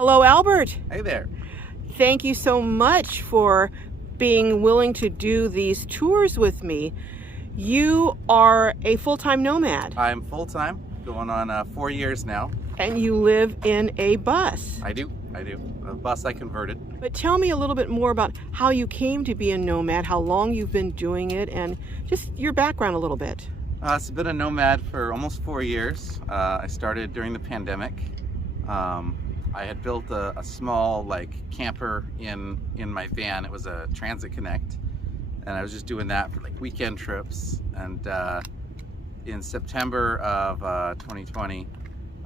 Hello, Albert. Hey there. Thank you so much for being willing to do these tours with me. You are a full-time nomad. I'm full-time, going on 4 years now. And you live in a bus. I do. A bus I converted. But tell me a little bit more about how you came to be a nomad, how long you've been doing it, and just your background a little bit. So I've been a nomad for almost 4 years. I started during the pandemic. I had built a small camper in my van. It was a Transit Connect, and I was just doing that for weekend trips. And in September of 2020,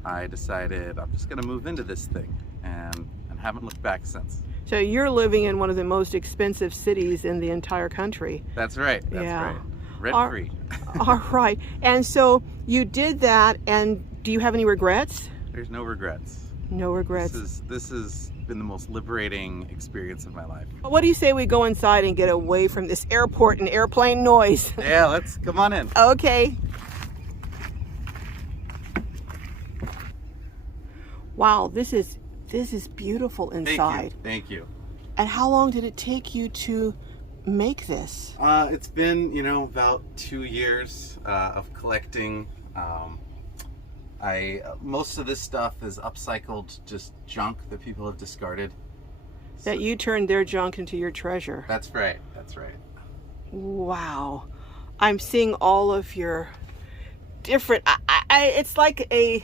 I decided I'm just gonna move into this thing, and haven't looked back since. So you're living in one of the most expensive cities in the entire country. That's right. That's right. Rent-free. All right. And so you did that, and do you have any regrets? There's no regrets. No regrets. This has been the most liberating experience of my life. What do you say we go inside and get away from this airport and airplane noise? Yeah, let's come on in. Okay. Wow, this is beautiful inside. Thank you. And how long did it take you to make this? It's been, about 2 years of collecting. Most of this stuff is upcycled, just junk that people have discarded. That you turned their junk into your treasure. That's right. That's right. Wow. I'm seeing all of your different, it's like a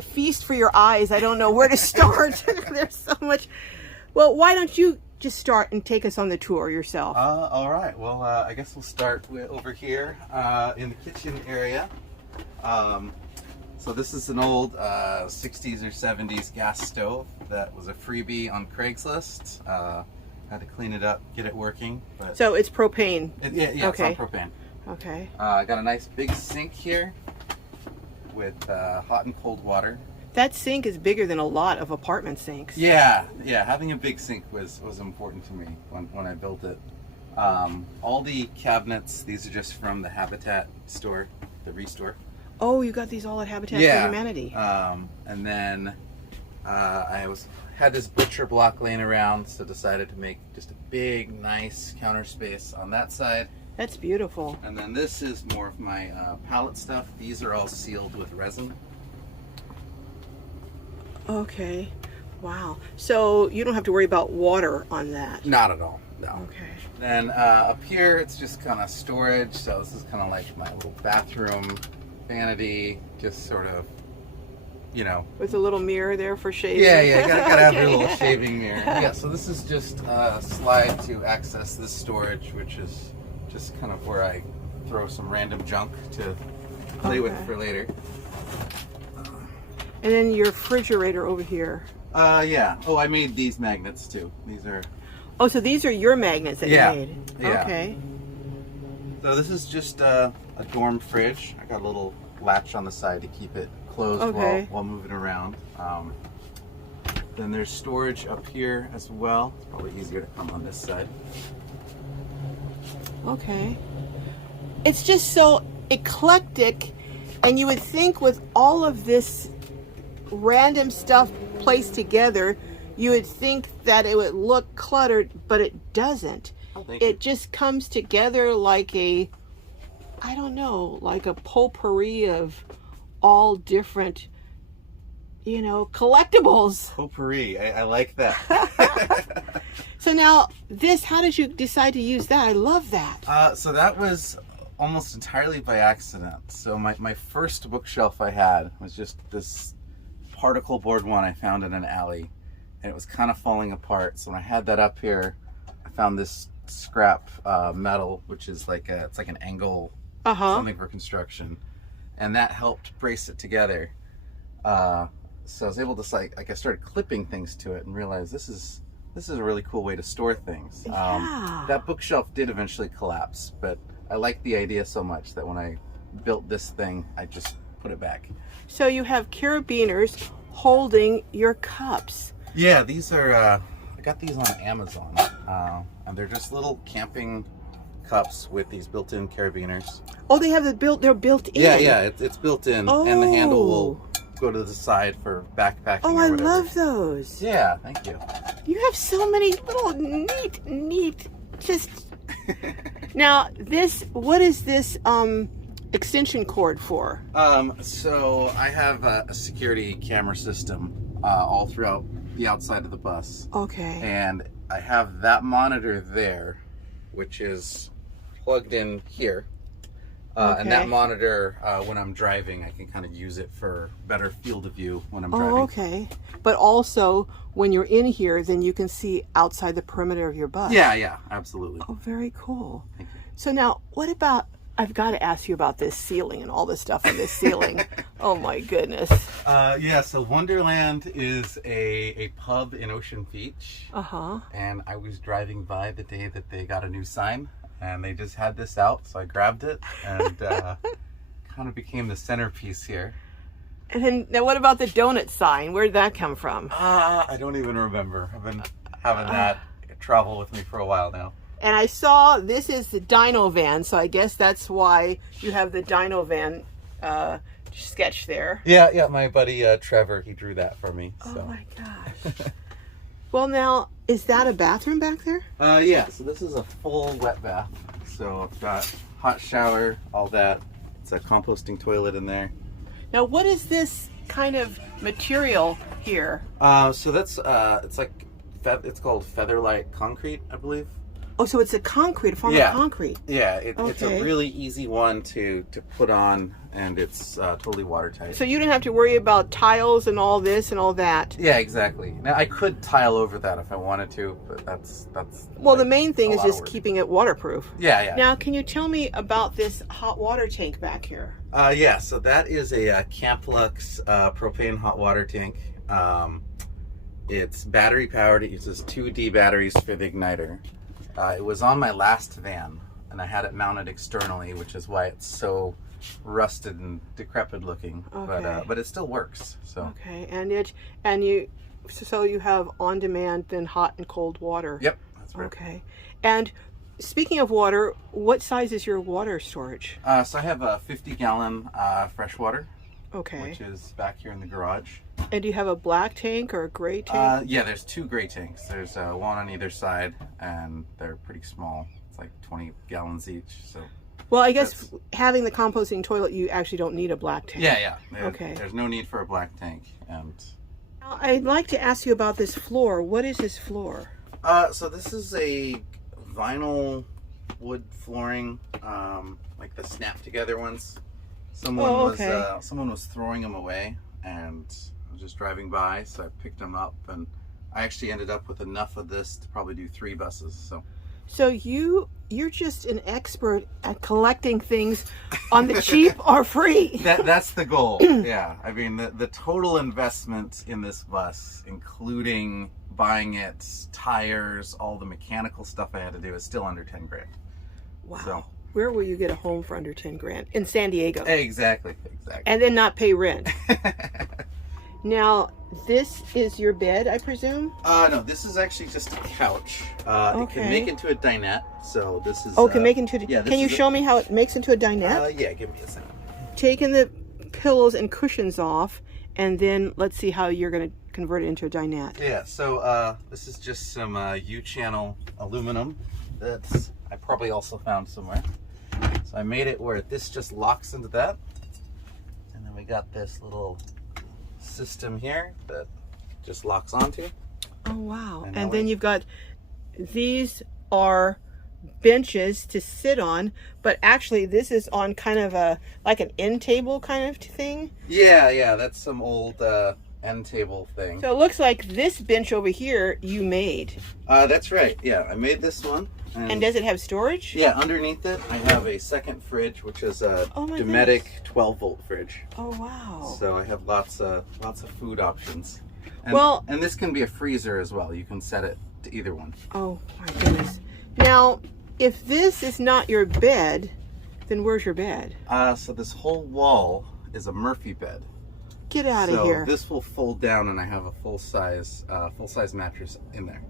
feast for your eyes. I don't know where to start. There's so much. Well, why don't you just start and take us on the tour yourself? All right. Well, I guess we'll start over here in the kitchen area. So this is an old 60s or 70s gas stove that was a freebie on Craigslist. Had to clean it up, get it working. But so it's propane? Yeah, okay. It's on propane. Okay. I got a nice big sink here with hot and cold water. That sink is bigger than a lot of apartment sinks. Yeah, having a big sink was important to me when I built it. All the cabinets, these are just from the Habitat store, the Restore. Oh, you got these all at Habitat for Humanity. And then I had this butcher block laying around, so decided to make just a big, nice counter space on that side. That's beautiful. And then this is more of my pallet stuff. These are all sealed with resin. Okay. Wow. So you don't have to worry about water on that? Not at all, no. Okay. Then up here, it's just kind of storage. So this is kind of like my little bathroom vanity, just sort of, With a little mirror there for shaving? Yeah, gotta have your little shaving mirror. Yeah, so this is just a slide to access this storage, which is just kind of where I throw some random junk to play with for later. And then your refrigerator over here. Yeah. Oh, I made these magnets too. These are... Oh, so these are your magnets that you made? Yeah. Okay. So this is just a dorm fridge. I got a little latch on the side to keep it closed while moving around. Then there's storage up here as well. It's probably easier to come on this side. Okay. It's just so eclectic, and you would think with all of this random stuff placed together, you would think that it would look cluttered, but it doesn't. It just comes together like a potpourri of all different, collectibles. Potpourri, I like that. So now this, how did you decide to use that? I love that. So that was almost entirely by accident. So my first bookshelf I had was just this particle board one I found in an alley, and it was kind of falling apart. So when I had that up here, I found this scrap metal, which is it's like an angle something for construction, and that helped brace it together. So I was able to I started clipping things to it and realized this is a really cool way to store things. That bookshelf did eventually collapse, but I liked the idea so much that when I built this thing, I just put it back. So you have carabiners holding your cups. Yeah, these are, I got these on Amazon, and they're just little camping cups with these built-in carabiners. Oh, they have they're built in? Yeah, it's built in, and the handle will go to the side for backpacking. Oh, or I whatever. love those. Yeah, thank you. You have so many little neat, just. Now, what is this extension cord for? So I have a security camera system all throughout the outside of the bus. Okay. And I have that monitor there, which is plugged in here. And that monitor, when I'm driving, I can kind of use it for better field of view when I'm driving. Oh, okay. But also, when you're in here, then you can see outside the perimeter of your bus. Yeah, absolutely. Oh, very cool. Thank you. So now, what about, I've got to ask you about this ceiling and all this stuff on this ceiling. Oh my goodness. Yeah, so Wonderland is a pub in Ocean Beach. Uh-huh. And I was driving by the day that they got a new sign. And they just had this out, so I grabbed it and kind of became the centerpiece here. And then, now what about the donut sign? Where did that come from? I don't even remember. I've been having that travel with me for a while now. And I saw this is the Dino Van, so I guess that's why you have the Dino Van sketch there. Yeah, my buddy Trevor, he drew that for me. So. Oh my gosh. Well, now, is that a bathroom back there? Yeah, so this is a full wet bath. So it's got hot shower, all that. It's a composting toilet in there. Now, what is this kind of material here? So that's, it's called Featherlight Concrete, I believe. Oh, so it's a form of concrete. Yeah, it's Okay. a really easy one to put on, and it's totally watertight. So you don't have to worry about tiles and all this and all that. Yeah, exactly. Now I could tile over that if I wanted to, but that's. Well, like, the main thing a is lot of just work. keeping it waterproof. Yeah. Now, can you tell me about this hot water tank back here? Yeah, so that is a Camp Lux propane hot water tank. It's battery powered. It uses 2D batteries for the igniter. It was on my last van, and I had it mounted externally, which is why it's so rusted and decrepit looking. Okay. But it still works. So. Okay, so you have on demand then hot and cold water. Yep, that's right. Okay, and speaking of water, what size is your water storage? So I have a 50-gallon freshwater, Okay. which is back here in the garage. And do you have a black tank or a gray tank? Yeah, there's 2 gray tanks. There's one on either side, and they're pretty small. It's like 20 gallons each. So. Well, I guess having the composting toilet, you actually don't need a black tank. Yeah. Okay. There's no need for a black tank, and. Now, I'd like to ask you about this floor. What is this floor? So this is a vinyl wood flooring, like the snap together ones. Someone was throwing them away, and I was just driving by, so I picked them up, and I actually ended up with enough of this to probably do 3 buses. So you're just an expert at collecting things on the cheap or free. That's the goal. Yeah, I mean the total investment in this bus, including buying it, tires, all the mechanical stuff I had to do, is still under 10 grand. Wow. So. Where will you get a home for under 10 grand? In San Diego. Exactly. And then not pay rent. Now, this is your bed, I presume? No, this is actually just a couch. It can make into a dinette, so this is... can make into... Can you show me how it makes into a dinette? Yeah, give me a second. Taking the pillows and cushions off, and then let's see how you're going to convert it into a dinette. Yeah, so this is just some U-channel aluminum that's I probably also found somewhere. So I made it where this just locks into that. And then we got this little system here that just locks onto. Oh, wow. And And then you've got, these are benches to sit on, but actually this is on kind of a, like an end table kind of thing. Yeah, that's some old end table thing. So it looks like this bench over here you made. That's right, yeah, I made this one. And does it have storage? Yeah, underneath it I have a second fridge, which is a Dometic 12-volt fridge. Oh, wow. So I have lots of food options. And, Well, and this can be a freezer as well. You can set it to either one. Oh my goodness. Now, if this is not your bed, then where's your bed? So this whole wall is a Murphy bed. Get out of here. This will fold down, and I have a full size mattress in there.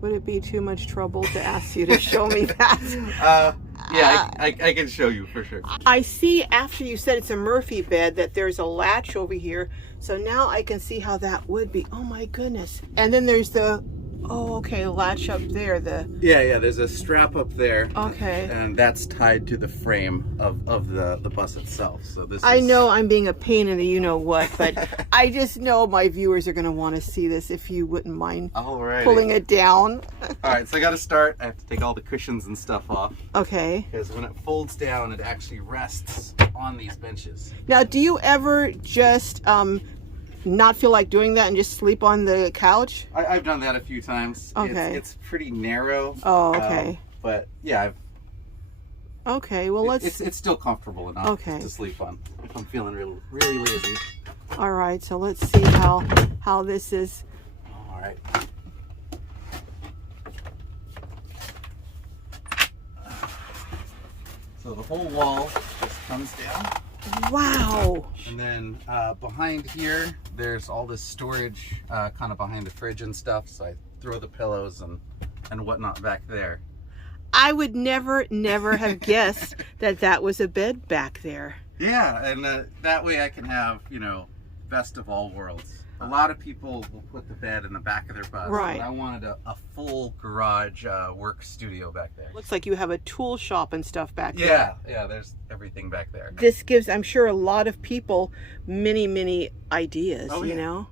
Would it be too much trouble to ask you to show me that? Yeah, I can show you for sure. I see after you said it's a Murphy bed that there's a latch over here. So now I can see how that would be. Oh my goodness. And then there's the, oh, okay, latch up there. Yeah, there's a strap up there. Okay. And that's tied to the frame of the bus itself. So this I know I'm being a pain in the you-know-what, but I just know my viewers are going to want to see this if you wouldn't mind pulling it down. All right, so I got to start. I have to take all the cushions and stuff off. Okay. Because when it folds down, it actually rests on these benches. Now, do you ever just not feel like doing that and just sleep on the couch? I've done that a few times. Okay. It's pretty narrow. Oh, okay. But yeah, okay, well it's still comfortable enough to sleep on if I'm feeling really lazy. All right, so let's see how this is. All right. So the whole wall just comes down. Wow. And then behind here, there's all this storage kind of behind the fridge and stuff. So I throw the pillows and whatnot back there. I would never have guessed that was a bed back there. Yeah, and that way I can have, best of all worlds. A lot of people will put the bed in the back of their bus. Right. But I wanted a full garage work studio back there. Looks like you have a tool shop and stuff back there. Yeah, there's everything back there. This gives, I'm sure, a lot of people many ideas, you know?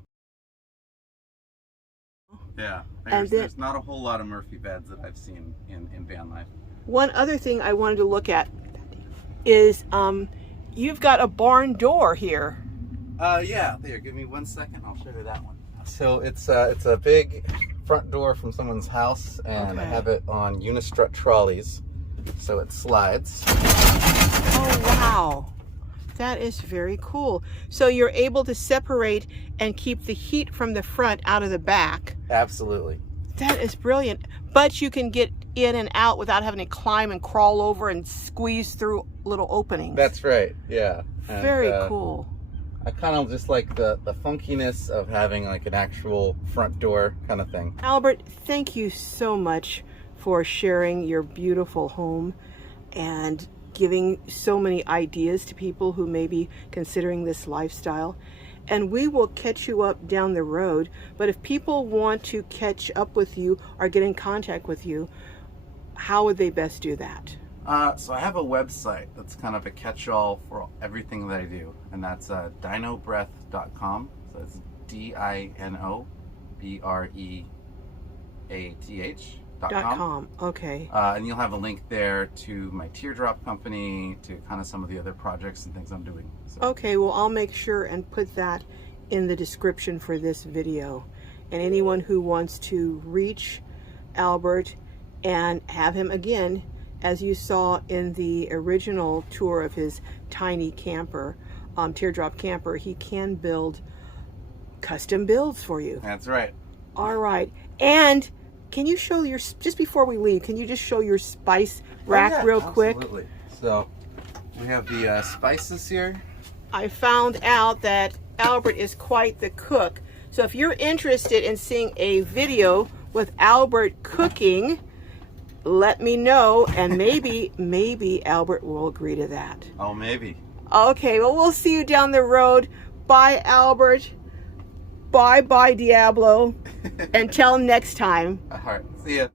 Yeah, there's not a whole lot of Murphy beds that I've seen in van life. One other thing I wanted to look at is you've got a barn door here. Yeah, there, give me 1 second, I'll show you that one. So it's a big front door from someone's house, and I have it on unistrut trolleys, so it slides. Oh, wow. That is very cool. So you're able to separate and keep the heat from the front out of the back. Absolutely. That is brilliant. But you can get in and out without having to climb and crawl over and squeeze through little openings. That's right, yeah. And, very cool. I kind of just like the funkiness of having like an actual front door kind of thing. Albert, thank you so much for sharing your beautiful home and giving so many ideas to people who may be considering this lifestyle. And we will catch you up down the road. But if people want to catch up with you or get in contact with you, how would they best do that? So I have a website that's kind of a catch-all for everything that I do, and that's dinobreath.com. So it's DINOBREATH.com. Okay. And you'll have a link there to my teardrop company, to kind of some of the other projects and things I'm doing. So. Okay, well, I'll make sure and put that in the description for this video. And anyone who wants to reach Albert and have him again, as you saw in the original tour of his tiny camper, teardrop camper, he can build custom builds for you. That's right. All right. And can you show your, just before we leave, can you just show your spice rack real quick? Absolutely. So we have the spices here. I found out that Albert is quite the cook. So if you're interested in seeing a video with Albert cooking, let me know, and maybe Albert will agree to that. Oh, maybe. Okay, well, we'll see you down the road. Bye, Albert. Bye, Diablo. Until next time. All right, see ya.